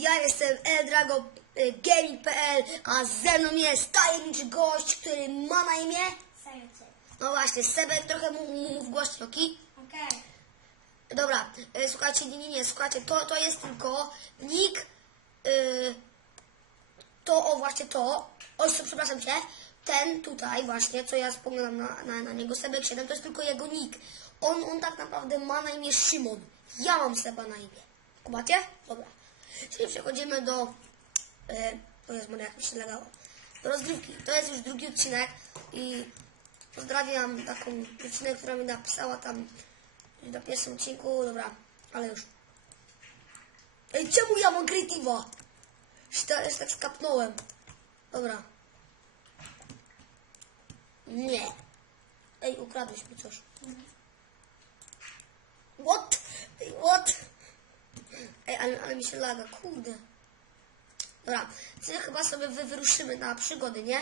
ja jestem Eldrago y, Gaming.pl, a ze mną jest tajemniczy gość, który ma na imię... No właśnie, Sebek, trochę mu- mu- mów głośno, okej? Okej. Dobra, y, słuchajcie, nie, nie, nie, słuchajcie, to, to jest tylko nick, y, to, o właśnie to, oj, przepraszam cię, ten tutaj właśnie, co ja spoglądam na, na, na niego, Sebek 7, to jest tylko jego nick. On, on tak naprawdę ma na imię Szymon, ja mam Seba na imię. Kumacie? Dobra. Czyli przechodzimy do, y, o Jezu, jak mi się legało, do rozgrywki. To jest już drugi odcinek i pozdrawiam taką dziewczynę, która mi napisała tam na pierwszym odcinku, dobra, ale już. Ej, czemu ja mam creative'a? Już ta- już tak skapnąłem. Dobra. Nie. Ej, ukradłeś mi coś. What? Ej, what? Ej, ale, ale mi się laga, kurde. Dobra, czyli chyba sobie wy, wyruszymy na przygody, nie?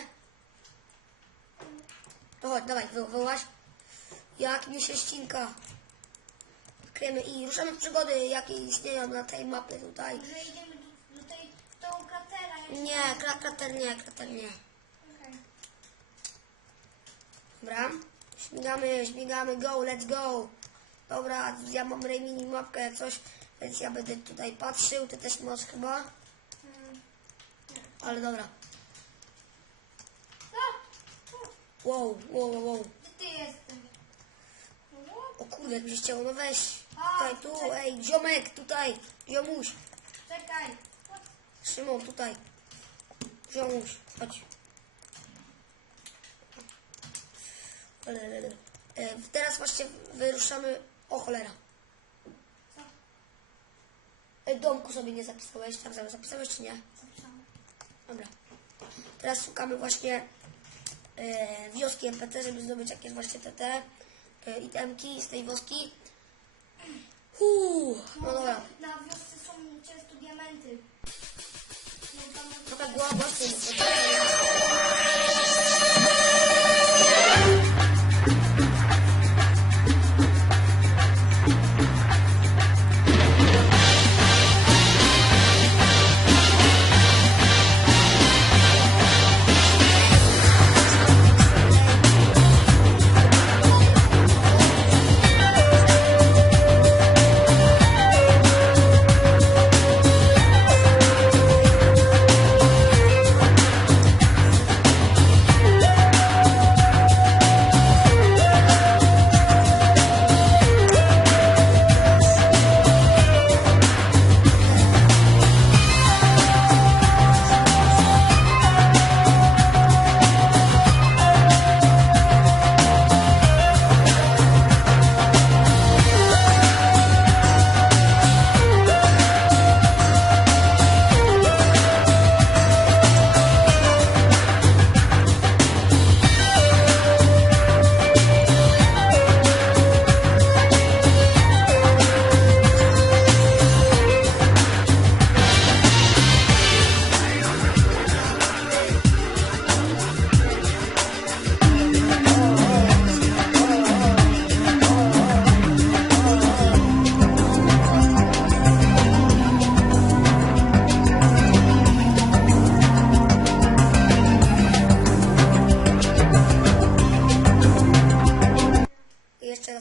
To chodź, dawaj, wy, wyłaź. Jak mi się ścinka. Kryjemy i ruszamy w przygody, jakie istnieją na tej mapie tutaj. Że idziemy do, do tej, do kratera. Nie, kra- krater nie, krater nie. Okej. Dobra, śmigamy, śmigamy, go, let's go. Dobra, ja mam mini mapkę jak coś, więc ja będę tutaj patrzył, ty też masz chyba, Mm. ale dobra. Wow, wow, wow, wow. Gdzie ty jesteś? O kurde, jak mi się chciało, no weź. A, Tutaj, tu, czekaj. ej, ziomek, tutaj, ziomuś. Czekaj. Szymon, tutaj. Ziomuś, chodź. Lelelele. E, Teraz właśnie wyruszamy. O cholera. Co? Domku sobie nie zapisałeś, tak zaraz zapisałeś czy nie? Zapisałam. Dobra. Teraz szukamy właśnie e, wioski MPT, żeby zdobyć jakieś właśnie te, te e, itemki z tej wioski. Huu, no dobra. Na wiosce są często diamenty. No tam Trochę była właśnie. I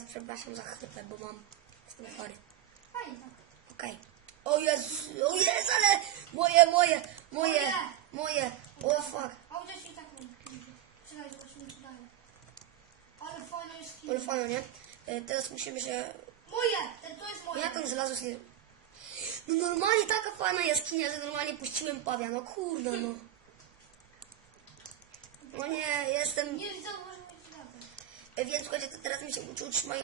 raz przepraszam za chrypę, bo mam. Jestem chory. Fajnie. Okej. O Jezus, o Jezu, ale moje, moje, moje, Moje. O fuck. A gdzieś i tak. Czekaj, zobaczymy co dalej. Ale fajnie jest film. Ale fajnie, nie? E, Teraz musimy się... Moje! Ten to jest moje. Jak on znalazł się... No normalnie taka fajna jaskinia, że normalnie puściłem pawia. No kurde, no. No nie, jestem... Nie zauważyłem ci nawet. E, Więc słuchajcie, to teraz mi się uczy utrzymać